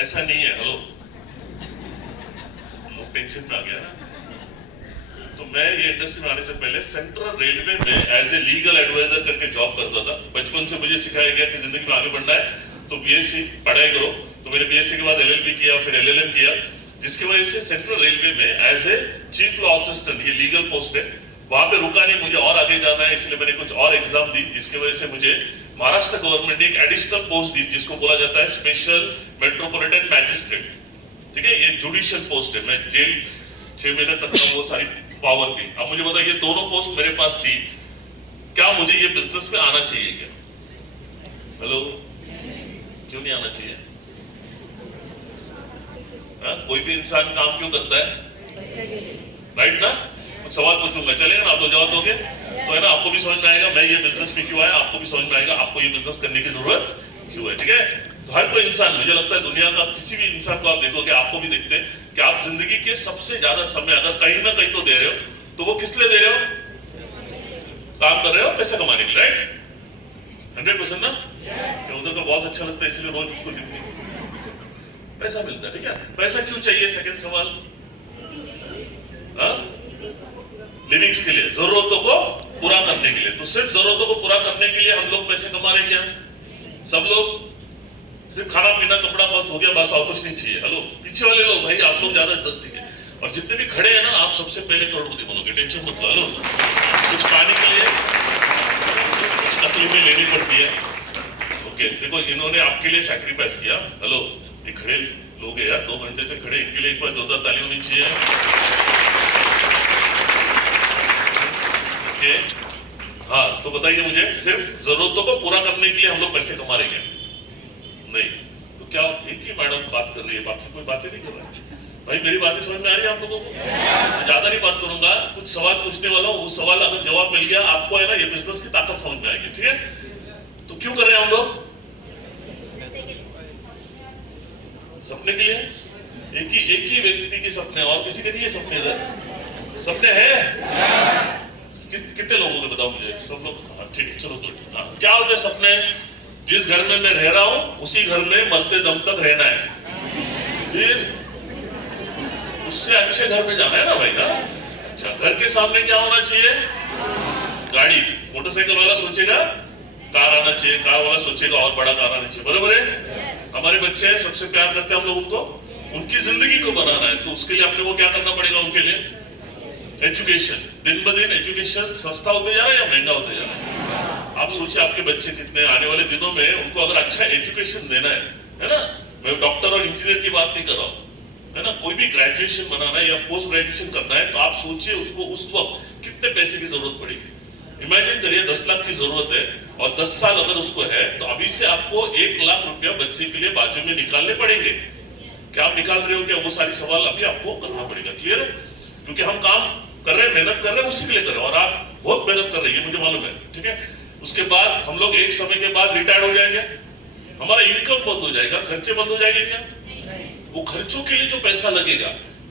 ऐसा नहीं है। हेलो, लोग टेंशन में आ गया ना। तो मैं ये इंडस्ट्री में आने से पहले सेंट्रल रेलवे में एज ए लीगल एडवाइजर करके जॉब करता था। बचपन से मुझे सिखाया गया कि जिंदगी में आगे बढ़ना है तो बीएससी पढ़ाई करो। तो मैंने बीएससी के बाद एलएलबी किया, फिर एलएलएम किया, जिसकी वजह से सेंट्रल रेलवे में as a chief law assistant, ये लीगल पोस्ट है, वहां पे रुका नहीं, मुझे और आगे जाना है, इसलिए मैंने कुछ और एग्जाम दी, जिसकी वजह से मुझे महाराष्ट्र गवर्नमेंट ने एक एडिशनल पोस्ट दी जिसको बोला जाता है स्पेशल मेट्रोपॉलिटन मैजिस्ट्रेट। ठीक है, ये जुडिशियल पोस्ट है। मैं जेल 6 महीने तक का वो सारी पावर थी। अब मुझे बताइए, दोनों पोस्ट मेरे पास थी, क्या मुझे ये बिजनेस में आना चाहिए क्या? हेलो, क्यों नहीं आना चाहिए? कोई भी इंसान काम क्यों करता है? राइट ना? कुछ सवाल पूछूंगा, चलेगा ना? आप लोग जवाब दोगे तो है ना, आपको भी समझ में आएगा मैं ये बिजनेस में क्यों आया, आपको भी समझ में आएगा आपको ये बिजनेस करने की जरूरत क्यों है। ठीक है, तो हर कोई इंसान, मुझे लगता है दुनिया का किसी भी इंसान को आप देखोगे, आपको भी देखते हैं कि आप जिंदगी के सबसे ज्यादा समय अगर कहीं ना कहीं तो दे रहे हो, तो वो किस लिए दे रहे हो? काम कर रहे हो पैसा कमाने के लिए, राइट? 100% ना? उधर का बॉस अच्छा लगता है इसलिए रोज उसको पैसा मिलता है। ठीक है, पैसा क्यों चाहिए? सेकंड सवाल, लिविंग्स के लिए, जरूरतों को पूरा करने के लिए। तो सिर्फ जरूरतों को पूरा करने के लिए हम लोग पैसे कमा रहे क्या? सब लोग सिर्फ खाना पीना कपड़ा बहुत हो गया, बस और कुछ नहीं चाहिए। हेलो, पीछे वाले लोग भाई आप लोग ज्यादा जल्दी है, और जितने भी खड़े हैं ना, आप सबसे पहले करोड़पति बनोगे, टेंशन मत लो। हेलो, कुछ पाने के लिए कुछ तकलीफें लेनी पड़ती है। ओके, देखो इन्होंने आपके लिए सैक्रिफाइस किया। हेलो, ये खड़े लोग हैं यार, 2 घंटे से खड़े, इनके लिए एक बार जोरदार ताली होनी चाहिए। हाँ, तो बताइए मुझे, सिर्फ जरूरतों को पूरा करने के लिए हम लोग पैसे कमा रहे हैं? नहीं। तो क्या एक ही मैडम बात कर रही है, बाकी कोई बातें नहीं कर रहा है? भाई मेरी बातें समझ में आ रही है आप लोगों को? ज्यादा नहीं बात करूंगा, कुछ सवाल पूछने वाला हूँ, उस सवाल अगर जवाब मिल गया आपको, है ना, ये बिजनेस की ताकत समझ में आएगी। ठीक है, तो क्यों कर रहे हैं हम लोग? सपने के लिए। एक ही व्यक्ति के सपने, और किसी के नहीं है सपने? इधर सपने हैं कितने लोगों के बताओ मुझे? सब लोग? ठीक है, चलो तो क्या होते हैं सपने? जिस घर में मैं रह रहा हूं उसी घर में मरते दम तक रहना है, फिर उससे अच्छे घर में जाना है ना भाई ना। अच्छा, घर के सामने क्या होना चाहिए? गाड़ी। मोटरसाइकिल वाला सोचेगा कार आना चाहिए, कार वाला सोचेगा और बड़ा कार आना चाहिए, बराबर है? हमारे बच्चे सबसे प्यार करते हैं हम लोग उनको, उनकी जिंदगी को बनाना है, तो उसके लिए अपने को क्या करना पड़ेगा? उनके लिए एजुकेशन। दिन ब दिन एजुकेशन सस्ता होते जा रहा है या महंगा होते जा रहा है? आप सोचिए आपके बच्चे कितने, आने वाले दिनों में उनको अगर अच्छा एजुकेशन देना है ना, मैं डॉक्टर और इंजीनियर की बात नहीं कर रहा हूँ, है ना, कोई भी ग्रेजुएशन बनाना है या पोस्ट ग्रेजुएशन करना है, तो आप सोचिए उसको उस वक्त कितने पैसे की जरूरत पड़ेगी। इमेजिन करिए 10 लाख की जरूरत है और 10 साल अगर उसको है, तो अभी से आपको 1 लाख रुपया बच्चे के लिए बाजू में निकालने पड़ेंगे। क्या आप निकाल रहे हो? क्या वो सारी सवाल अभी आपको करना पड़ेगा। क्लियर है? क्योंकि हम काम कर रहे हैं, मेहनत कर रहे हैं, उसी के लिए कर रहे हैं, और आप बहुत मेहनत कर रहे हैं, मुझे मालूम है। ठीक है, उसके बाद हम लोग एक समय के बाद रिटायर्ड हो जाएंगे, हमारा इनकम बंद हो जाएगा, खर्चे बंद हो जाएंगे। क्या वो खर्चों के लिए जो पैसा लगेगा,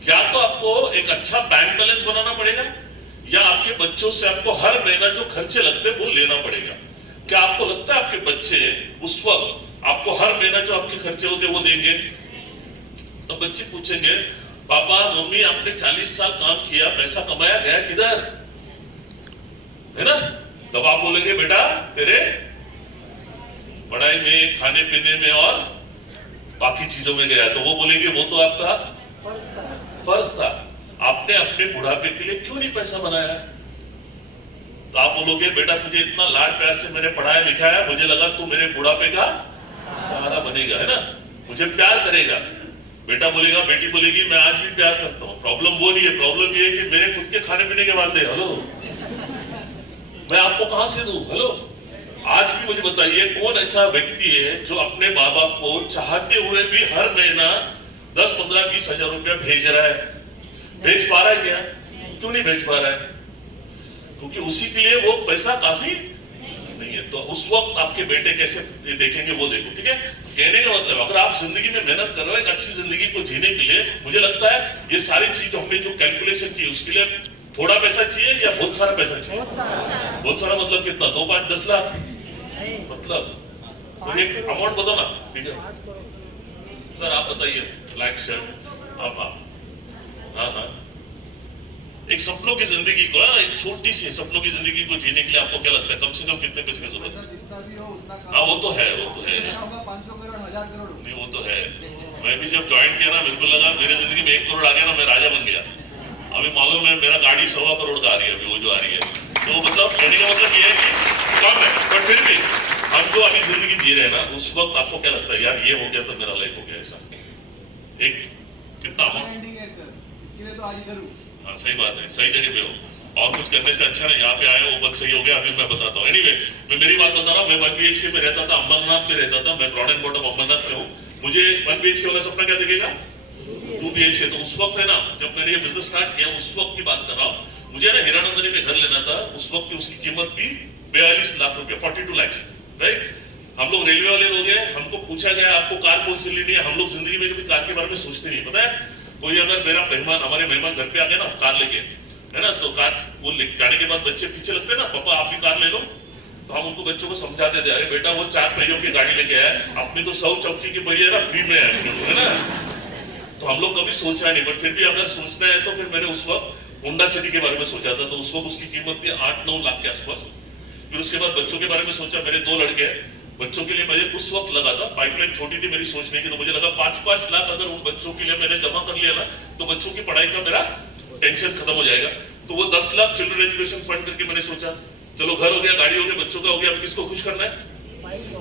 या तो आपको एक अच्छा बैंक बैलेंस बनाना पड़ेगा, या आपके बच्चों से आपको हर महीना जो खर्चे लगते हैं वो लेना पड़ेगा। क्या आपको लगता है आपके बच्चे उस वक्त आपको हर महीना जो आपके खर्चे होते वो देंगे? तो बच्चे पूछेंगे, पापा मम्मी आपने 40 साल काम किया, पैसा कमाया, गया किधर? है ना? तब आप बोलेंगे बेटा तेरे पढ़ाई में, खाने पीने में और बाकी चीजों में गया। तो वो बोलेंगे वो तो आपका फर्ज था, आपने अपने बुढ़ापे के लिए क्यों नहीं पैसा बनाया? तो आप बोलोगे बेटा तुझे इतना लाड प्यार से मैंने पढ़ाया लिखाया, मुझे लगा तू मेरे बुढ़ापे का सहारा बनेगा, है ना, मुझे प्यार करेगा। बेटा बोलेगा, बेटी बोलेगी मैं आज भी प्यार करता हूँ। प्रॉब्लम वो नहीं है, प्रॉब्लम ये है कि मेरे खुद के खाने पीने के वादे। हेलो, मैं आपको कहां से दूं? हेलो, आज भी मुझे बताइए कौन ऐसा व्यक्ति है जो अपने माँ बाप को चाहते हुए भी हर महीना 10, 15, 20 हजार रुपया भेज रहा है? भेज पा रहा है क्या? क्यों नहीं भेज पा रहा है? क्योंकि उसी के लिए वो पैसा काफी नहीं है। तो उस वक्त आपके बेटे कैसे देखेंगे वो देखो। ठीक है, कहने का मतलब अगर आप जिंदगी में मेहनत कर रहे हो एक अच्छी जिंदगी को जीने के लिए, मुझे लगता है ये सारी चीज हमने जो कैलकुलेशन की उसके लिए थोड़ा पैसा चाहिए या बहुत सारा पैसा चाहिए? बहुत सारा मतलब कितना? 2, 5, 10 लाख मतलब? तो एक अमाउंट बताओ ना। ठीक है, सर आप बताइए, ब्लैक शर्ट, आप हाँ, एक सपनों की जिंदगी को, एक छोटी सी सपनों की जिंदगी को जीने के लिए आपको क्या लगता है कम से कम कितने पैसे की जरूरत है? हाँ वो तो है 500 करोड़ 1000 करोड़ नहीं, वो तो है। मैं भी जब ज्वाइन किया ना, मेरे को लगा मेरे जिंदगी में 1 करोड़ आ गया ना, मैं राजा बन गया। अभी मालूम है मेरा गाड़ी 1.25 करोड़ का आ रही है अभी, वो जो आ रही है। तो मतलब कहने का मतलब ये है कि कम है, पर फिर भी हम जो अभी जिंदगी जी रहे हैं ना, उस वक्त आपको क्या लगता है यार ये हो गया तो मेरा लाइफ हो गया ऐसा? एक कितना अमाउंट है सर, इसके लिए तो आज इधर हूं। हाँ सही बात है, सही जगह पे हो। और कुछ करने से अच्छा नहीं, यहाँ पे आए वो बस सही हो गया। अभी मैं बताता हूँ, एनीवे मैं मेरी बात बता रहा हूँ। मैं 1 BHK में रहता था, अमरनाथ में रहता था। मैं ब्रॉड एंड बॉटम अमरनाथ में हूँ। मुझे 1 BHK वाला सपना क्या दिखेगा? 2 BHK। तो उस वक्त है ना, जब मैंने ये बिजनेस स्टार्ट किया, उस वक्त की बात कर रहा हूँ। मुझे ना हीरानंदनी में घर लेना था। उस वक्त की उसकी कीमत थी 42 लाख रुपए, 42 लाख, राइट। हम लोग रेलवे वाले लोग हैं, हमको पूछा गया आपको कार कौन सी लेनी है। हम लोग जिंदगी में कभी कार के बारे में सोचते नहीं, पता है। कोई अगर मेरा मेहमान, हमारे मेहमान घर पे आ गए ना कार लेके, है ना, तो कार वो जाने के बाद बच्चे पीछे लगते हैं ना, पापा आप भी कार ले लो। तो हम उनको बच्चों को समझाते थे, अरे बेटा वो 4 पहियों की गाड़ी लेके आया, अपनी तो 100 चौकी की पहिए ना फ्री में है ना। तो हम लोग कभी सोचा नहीं, बट फिर भी अगर सोचना है तो फिर मैंने उस वक्त होंडा सिटी के बारे में सोचा था। तो उस वक्त उसकी कीमत थी 8-9 लाख के आसपास। फिर उसके बाद बच्चों के बारे में सोचा। मेरे 2 लड़के हैं, बच्चों के लिए मुझे उस वक्त लगा था, पाइपलाइन छोटी थी मेरी सोचने की, तो मुझे लगा 5-5 लाख अगर उन बच्चों के लिए मैंने जमा कर लिया ना, तो बच्चों की पढ़ाई का मेरा टेंशन खत्म हो जाएगा। तो वो 10 लाख चिल्ड्रन एजुकेशन फंड करके मैंने सोचा, चलो घर हो गया, गाड़ी हो गया, बच्चों का हो गया, अब किसको खुश करना है?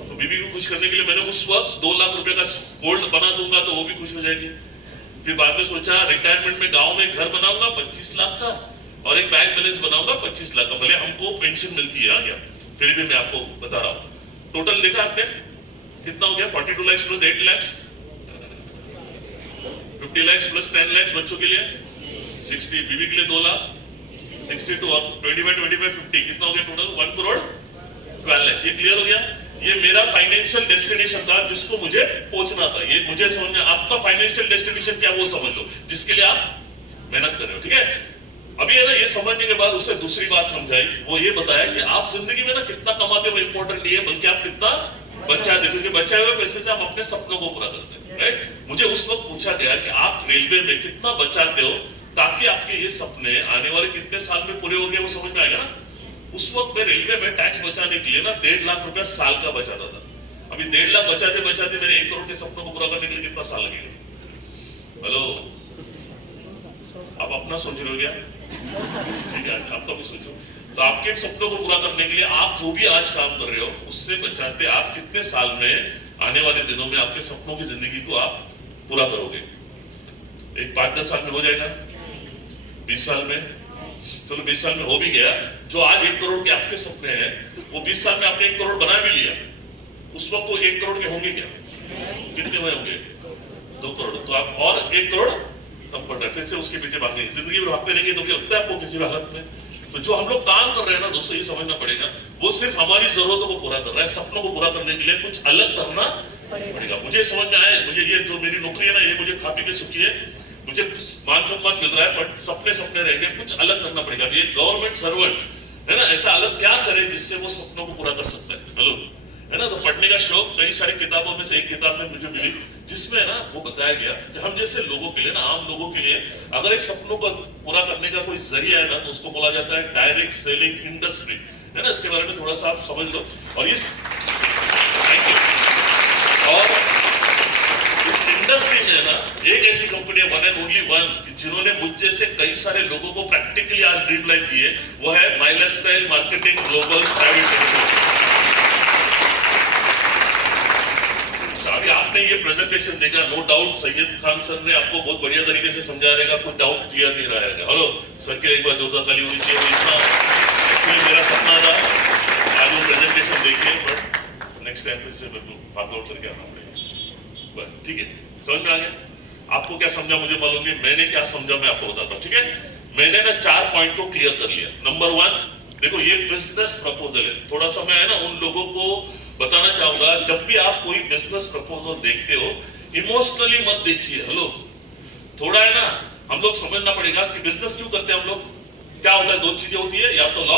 तो बीबी को खुश करने के लिए मैंने उस वक्त 2 लाख रुपए का गोल्ड बना दूंगा तो वो भी खुश हो जाएगी। फिर बाद में सोचा रिटायरमेंट में गाँव में घर बनाऊंगा 25 लाख का, और एक बैंक बैलेंस बनाऊंगा 25 लाख का। भले हमको पेंशन मिलती है, आ गया, फिर भी मैं आपको बता रहा हूँ। टोटल देखा आपने कितना हो गया? 42 लाख प्लस 8 लाख, 50 लाख प्लस 10 लाख बच्चों के लिए, 60, बीवी के लिए 2 लाख, 62 और 25, 50 कितना हो गया टोटल? 1 करोड़ 12 लाख। ये क्लियर हो गया? ये मेरा फाइनेंशियल डेस्टिनेशन था जिसको मुझे पहुंचना था। ये मुझे समझ में, आपका फाइनेंशियल डेस्टिनेशन क्या वो समझ लो, जिसके लिए आप मेहनत कर रहे हो, ठीक है। अभी है ना, ये समझने के बाद उससे दूसरी बात समझाई, वो ये बताया कि आप जिंदगी में ना कितना कमाते हो वो इंपॉर्टेंट नहीं है, बल्कि आप कितना बचाते हो, क्योंकि बचाए हुए पैसे से हम अपने सपनों को पूरा करते हैं, राइट। मुझे उस वक्त पूछा गया कि आप रेलवे में कितना बचाते हो ताकि आपके ये सपने आने वाले कितने साल में पूरे हो गए, वो समझ में आएगा ना। उस वक्त मैं रेलवे में टैक्स बचाने के लिए ना 1.5 लाख रुपया साल का बचाता था। अभी 1.5 लाख बचाते बचाते मेरे 1 करोड़ के सपनों को पूरा करने के लिए कितना साल लगेगा? हेलो, आप अपना सोच रहे हो क्या? ठीक है, आपका भी सोचो। तो आपके सपनों को पूरा करने के लिए आप जो भी आज काम कर रहे हो, उससे बचाते आप कितने साल में, आने वाले दिनों में आपके सपनों की जिंदगी को आप पूरा करोगे? एक 5-10 साल में हो जाएगा? 20 साल में? चलो 20 साल में हो भी गया। जो आज 1 करोड़ के आपके सपने हैं, वो 20 साल में आपने 1 करोड़ बना भी लिया। उस वक्त वो 1 करोड़ के होंगे क्या? कितने हुए होंगे? 2 करोड़। तो आप और 1 करोड़ तब पड़ रहा है, फिर से उसके पीछे भागेंगे, जिंदगी में भागते रहेंगे तो क्या लगता है आपको किसी भी हालत में? तो जो हम लोग काम कर रहे हैं ना दोस्तों, ये समझना पड़ेगा, वो सिर्फ हमारी जरूरतों को पूरा कर रहा है। सपनों को पूरा करने के लिए कुछ अलग करना पड़ेगा। मुझे समझ में आया, मुझे ये जो मेरी नौकरी है ना, ये मुझे खा पी के सुखी है, मुझे मान सम्मान मिल रहा है, बट सपने सपने रहेंगे, कुछ अलग करना पड़ेगा। ये गवर्नमेंट सर्वेंट है ना, ऐसा अलग क्या करे जिससे वो सपनों को पूरा कर सकता है? हेलो, है ना। तो पढ़ने का शौक कई सारी किताबों में से एक किताब में मुझे मिली, जिसमें ना वो बताया गया कि हम जैसे लोगों के लिए ना, आम लोगों के लिए अगर एक सपनों को पूरा करने का कोई जरिया है ना, तो उसको बोला जाता है डायरेक्ट सेलिंग इंडस्ट्री, है ना। इसके बारे में थोड़ा सा आप समझ लो। और इस इंडस्ट्री में ना एक ऐसी कंपनी है, 1 and only 1, जिन्होंने मुझ जैसे कई सारे लोगों को प्रैक्टिकली आज ड्रीम लाइफ दी है, वो है my lifestyle marketing global private limited. अभी आपने ये प्रेजेंटेशन देखा, no doubt Syed Khan sir ने आपको बहुत बढ़िया तरीके से समझा रहेगा, कोई डाउट क्लियर नहीं रहा है। हेलो सर के एक बार जोरदार ताली होनी चाहिए। इतना मेरा सपना था आज वो प्रेजेंटेशन देखिए, बट नेक्स्ट टाइम फिर से भाग आउट करके आना पड़ेगा। ठीक है, समझ में आ गया? आपको क्या समझा मुझे मालूम नहीं, मैंने क्या समझा मैं आपको बताता हूँ, ठीक है। मैंने ना 4 पॉइंट को क्लियर कर लिया। नंबर 1, देखो ये बिजनेस प्रपोजल है। थोड़ा सा मैं है ना उन लोगों को बताना चाहूंगा, जब भी आप कोई बिजनेस प्रपोजल देखते हो, इमोशनली मत देखिए। हेलो, थोड़ा है ना हम लोग समझना पड़ेगा कि बिजनेस क्यों करते हैं हम लोग। क्या होता है? 2 चीजें होती है, या तो लॉस